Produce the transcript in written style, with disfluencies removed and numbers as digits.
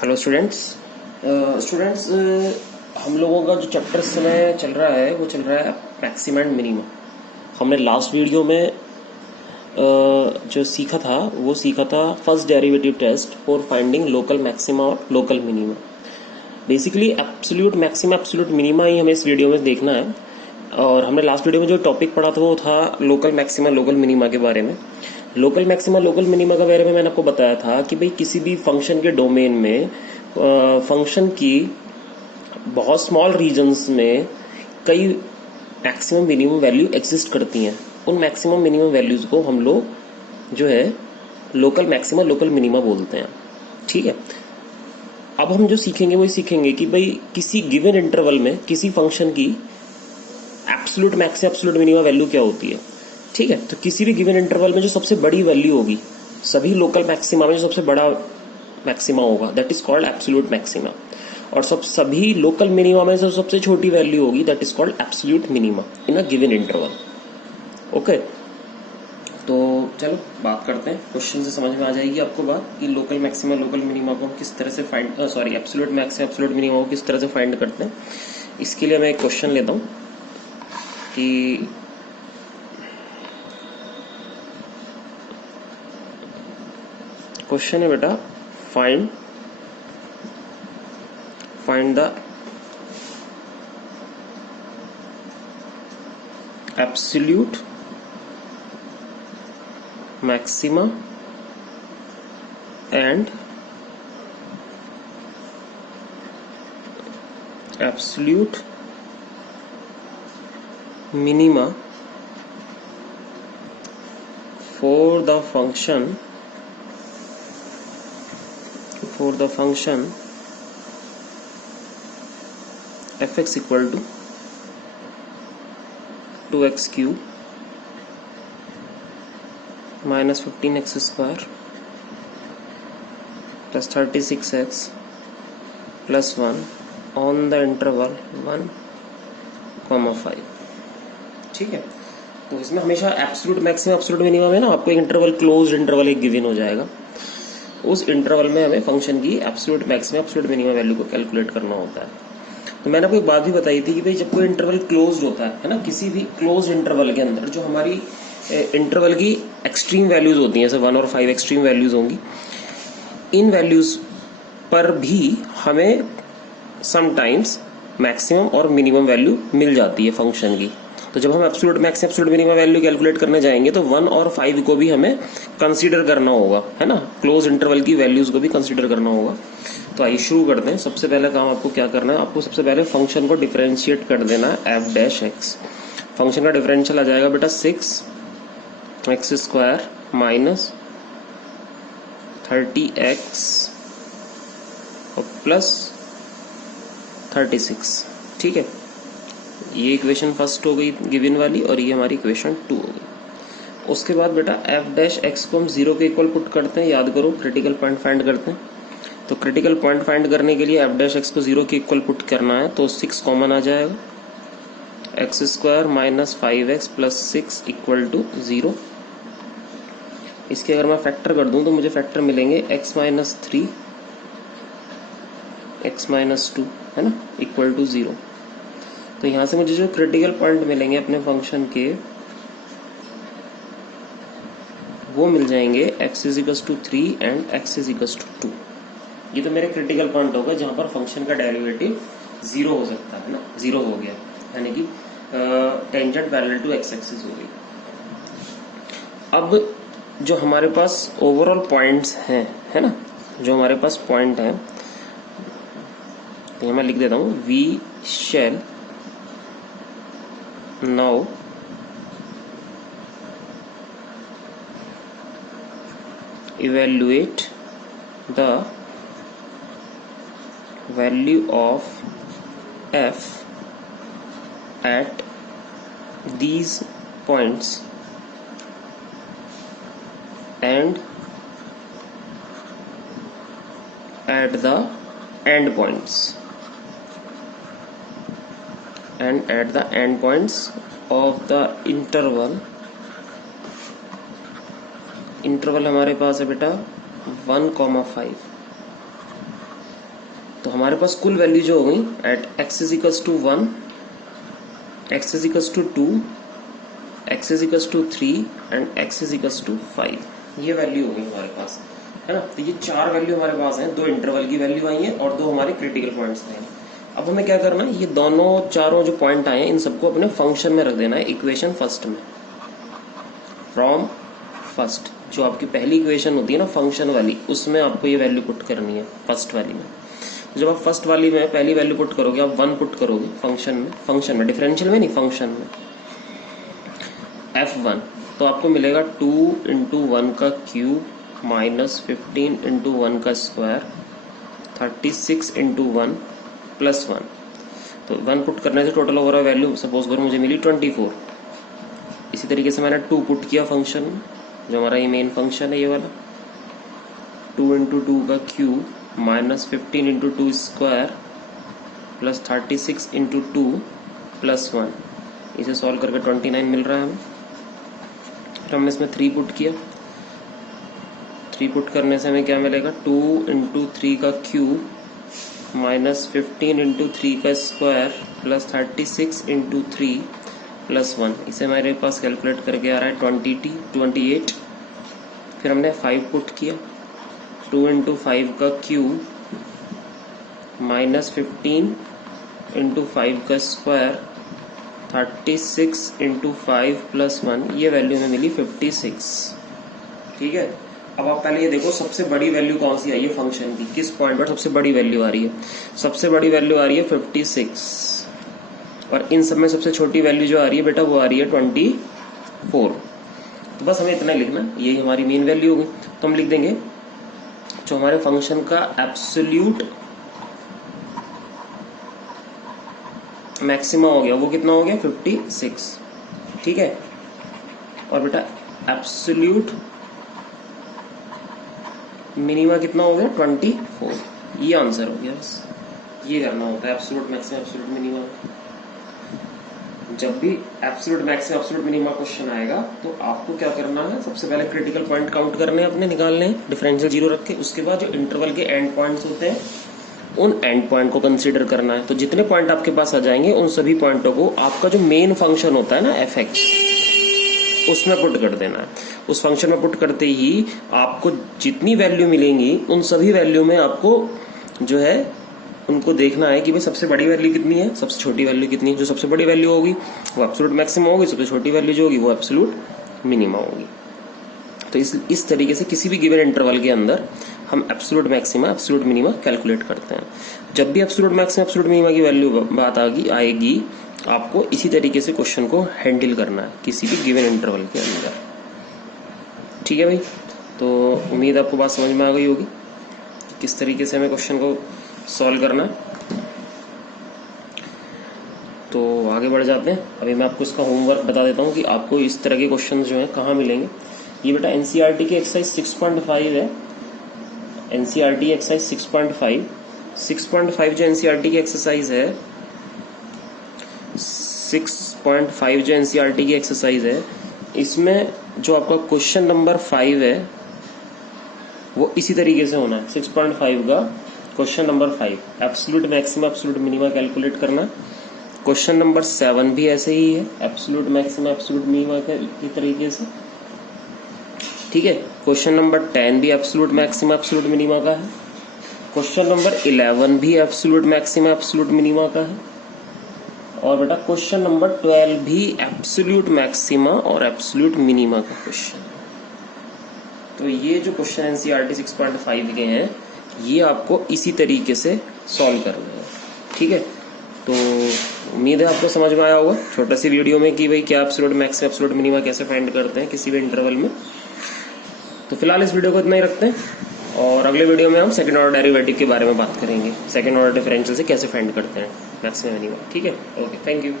Hello students. हम लोगों का जो चैप्टर इस समय चल रहा है वो चल रहा है मैक्सिमा एंड मिनिमा। हमने लास्ट वीडियो में जो सीखा था first derivative test for finding local maxima और local minima. Basically absolute maxima absolute minima ही हमें इस वीडियो में देखना है। और हमने लास्ट वीडियो में जो टॉपिक पढ़ा था वो था लोकल मैक्सिमा लोकल मिनिमा के बारे में। लोकल मैक्सिमा लोकल मिनिमा के बारे में मैंने आपको बताया था कि भाई किसी भी फंक्शन के डोमेन में फंक्शन की बहुत स्मॉल रीजन्स में कई मैक्सिमम मिनिमम वैल्यू एग्जिस्ट करती हैं। उन मैक्सिमम मिनिमम वैल्यूज को हम लोग जो है लोकल मैक्सिमा लोकल मिनिमा बोलते हैं। ठीक है, अब हम जो सीखेंगे वही सीखेंगे कि भाई किसी गिवन इंटरवल में किसी फंक्शन की absolute max absolute minima value क्या होती है। ठीक है, तो किसी भी गिवन इंटरवल में जो सबसे बड़ी वैल्यू होगी सभी लोकल मैक्सिमा में जो सबसे बड़ा मैक्सिमा होगा that is called absolute maxima, और सभी लोकल मिनिमा में जो सबसे छोटी वैल्यू होगी that is called absolute minima in a given interval. Okay, तो चलो बात करते हैं। क्वेश्चन से समझ में आ जाएगी आपको बात कि लोकल मैक्सिमा लोकल मिनिमा को हम किस तरह से find absolute maxima absolute minima को किस तरह से फाइंड करते हैं। इसके लिए मैं एक क्वेश्चन लेता हूँ कि क्वेश्चन है बेटा find the absolute maxima and absolute minima for the function fx equal to 2x cube minus 15x square plus 36x plus 1 on the interval 1,5। ठीक है, तो इसमें हमेशा एब्सोल्यूट मैक्सिमम एब्सोल्यूट मिनिमम है ना, आपको एक इंटरवल क्लोज्ड इंटरवल एक गिवन हो जाएगा। उस इंटरवल में हमें फंक्शन की absolute maximum absolute minimum value को कैलकुलेट करना होता है। तो मैंने आपको एक बात भी बताई थी कि भाई जब कोई इंटरवल क्लोज्ड होता है ना, किसी भी क्लोज्ड इंटरवल के अंदर जो हमारी इंटरवल की एक्सट्रीम वैल्यूज होती हैं, जैसे 1 और 5 एक्सट्रीम वैल्यूज होंगी, इन वैल्यूज पर भी हमें समटाइम्स मैक्सिमम और मिनिमम वैल्यू मिल जाती है फंक्शन की। तो जब हम absolute max absolute minimum value calculate करने जाएंगे तो 1 और 5 को भी हमें कंसीडर करना होगा, है ना, क्लोज इंटरवल की वैल्यूज को भी कंसीडर करना होगा। तो आइए शुरू करते हैं। सबसे पहला काम आपको क्या करना है, आपको सबसे पहले फंक्शन को डिफरेंशिएट कर देना है एफ डैश एक्स। फंक्शन का डिफरेंशियल आ जाएगा बेटा 6x स्क्वायर माइनस 30x और प्लस 36। ठीक है, ये इक्वेशन फर्स्ट हो गई गिवन वाली और ये हमारी इक्वेशन 2 हो गई। उसके बाद बेटा एफ डैश एक्स को हम 0 के इक्वल पुट करते हैं। याद करो क्रिटिकल पॉइंट फाइंड करते हैं, तो क्रिटिकल पॉइंट फाइंड करने के लिए एफ डैश एक्स को 0 के इक्वल पुट करना है, तो 6 कॉमन आ जाएगा, X square minus 5x plus 6 equal to 0। इसके अगर मैं फैक्टर कर दूं तो मुझे फैक्टर मिलेंगे x माइनस 3 x माइनस 2, है ना, इक्वल टू 0। तो यहां से मुझे जो क्रिटिकल पॉइंट मिलेंगे अपने फंक्शन के वो मिल जाएंगे x is equal to 3 and x is equal to 2। ये तो मेरे क्रिटिकल पॉइंट होगा जहां पर फंक्शन का डेरिवेटिव 0 हो सकता है ना, 0 हो गया, यानी कि tangent parallel to x axis हो गई। अब जो हमारे पास ओवरऑल पॉइंट्स हैं, है ना, जो हमारे पास पॉइंट हैं, तो मैं लिख देता हूं we shall now evaluate the value of f at these points and at the endpoints of the interval हमारे पास है बेटा 1,5। तो हमारे पास कुल वैल्यू जो हो गई at x is equals to 1, x is equals to 2, x is equals to 3 and x is equals to 5, ये वैल्यू हो गई हमारे पास, है ना। तो ये 4 वैल्यू हमारे पास हैं, 2 इंटरवल की वैल्यू आई है और 2 हमारे क्रिटिकल पॉइंट्स हैं। अब हमें क्या करना है, ये दोनों चारों जो पॉइंट आए हैं इन सबको अपने फंक्शन में रख देना है, इक्वेशन फर्स्ट में। फ्रॉम फर्स्ट, जो आपकी पहली इक्वेशन होती है ना फंक्शन वाली, उसमें आपको ये वैल्यू पुट करनी है फर्स्ट वाली में। तो जब आप फर्स्ट वाली में पहली वैल्यू पुट करोगे, आप 1 पुट करोगे फंक्शन में डिफरेंशियल में नहीं, फंक्शन में f1, तो आपको मिलेगा 2 इंटू 1 का क्यूब माइनस 15 इंटू 1 का स्क्वायर 36 इंटू 1 प्लस 1। तो 1 पुट करने से टोटल ओवरऑल वैल्यू सपोज करो मुझे मिली 24। इसी तरीके से मैंने 2 पुट किया फंक्शन में, जो हमारा ये मेन फंक्शन है ये वाला, 2 इंटू 2 का cube minus 15 into 2 square plus 36 into 2 plus 1। इसे सॉल्व करके 29 मिल रहा है हमें। फिर हमने इसमें 3 पुट किया, 3 पुट करने से हमें क्या मिलेगा, 2 इंटू 3 का क्यूब माइनस 15 इंटू 3 का स्क्वायर प्लस 36 इंटू 3 प्लस 1। इसे हमारे पास कैलकुलेट करके आ रहा है 28। फिर हमने 5 पुट किया, 2 इंटू 5 का क्यूब माइनस 15 इंटू 5 का स्क्वायर 36 इंटू 5 प्लस 1, ये वैल्यू में मिली 56। ठीक है। अब आप पहले ये देखो सबसे बड़ी वैल्यू कौन सी आई है फंक्शन की, किस पॉइंट पर सबसे बड़ी वैल्यू आ रही है। सबसे बड़ी वैल्यू आ रही है 56, और इन सब में सबसे छोटी वैल्यू जो आ रही है बेटा वो आ रही है 24। तो बस हमें इतना लिखना, यही हमारी मेन वैल्यू होगी। तो हम लिख देंगे जो हमारे फंक्शन का एब्सोल्यूट मैक्सिमा हो गया वो कितना हो गया 56। ठीक है। और बेटा एब्सोल्यूट मिनिमा कितना हो गया 24। ये आंसर हो गया, बस ये करना होता है एब्सोल्यूट मैक्सिमा एब्सोल्यूट मिनिमा। जब भी absolute maxima absolute minima question आएगा तो आपको क्या करना है, सबसे पहले क्रिटिकल पॉइंट काउंट करने हैं अपने, निकालने हैं डिफरेंशियल 0 रख के। उसके बाद जो इंटरवल के एंड पॉइंट्स होते हैं उन एंड पॉइंट को कंसीडर करना है। तो जितने पॉइंट आपके पास आ जाएंगे उन सभी पॉइंटों को आपका जो मेन फंक्शन होता है ना f(x), उसमें पुट कर देना है। उस फंक्शन में पुट करते ही आपको जितनी वैल्यू मिलेंगी उन सभी वैल्यू में आपको जो है उनको देखना है कि भाई सबसे बड़ी वैल्यू कितनी है, सबसे छोटी वैल्यू कितनी है। जो सबसे बड़ी वैल्यू होगी वो एब्सोल्यूट मैक्सिमा होगी, सबसे छोटी वैल्यू जो होगी वो एब्सोल्यूट मिनिमा होगी। तो इस तरीके से किसी भी गिवन इंटरवल के अंदर हम absolute maxima absolute minima calculate करते हैं। जब भी एब्सोल्यूट मैक्सिमा एब्सोल्यूट मिनिमा की वैल्यू बात आएगी आपको इसी तरीके से क्वेश्चन को हैंडल करना है किसी भी गिवन इंटरवल के अंदर। ठीक है भाई, तो उम्मीद आपको बात समझ में आ गई होगी किस तरीके से हमें क्वेश्चन को सॉल्व करना है। तो आगे बढ़ जाते हैं। अभी मैं आपको इसका होमवर्क बता देता हूँ कि आपको इस तरह के क्वेश्चन जो हैं कहाँ मिलेंगे। ये बेटा एनसीईआरटी की एक्सरसाइज 6.5 है, एनसीईआरटी एक्सरसाइज 6.5 जो एनसीईआरटी की एक्सरसाइज है 6.5 जो एनसीईआरटी की एक्सरसाइज है, इसमें जो आपका क्वेश्चन नंबर 5 है वो इसी तरीके से होना है। 6.5 का question number 5 absolute maxima absolute minima calculate करना। क्वेश्चन नंबर 7 भी ऐसे ही है, एब्सोल्यूट मैक्सिमा एब्सोल्यूट मिनिमा के तरीके से। ठीक है। क्वेश्चन नंबर 10 भी एब्सोल्यूट मैक्सिमा एब्सोल्यूट मिनिमा का है। क्वेश्चन नंबर 11 भी एब्सोल्यूट मैक्सिमा एब्सोल्यूट मिनिमा का है। और बेटा क्वेश्चन नंबर 12 भी एब्सोल्यूट मैक्सिमा और एब्सोल्यूट मिनिमा का क्वेश्चन। तो ये जो क्वेश्चन एनसीईआरटी 6.5 के हैं ये आपको इसी तरीके से सॉल्व करना है। ठीक है। तो उम्मीद है आपको समझ में आया होगा छोटा सी वीडियो में कि भाई क्या एब्सोल्यूट मैक्सिमा एब्सोल्यूट मिनिमा कैसे फाइंड करते हैं किसी भी इंटरवल में। तो फिलहाल इस वीडियो को इतना ही रखते हैं और अगले वीडियो में हम सेकंड ऑर्डर डेरिवेटिव के बारे में बात करेंगे, सेकंड ऑर्डर डिफरेंशियल से कैसे फाइंड करते हैं मैक्सिमम मिनिमम। ठीक है। Okay, thank you.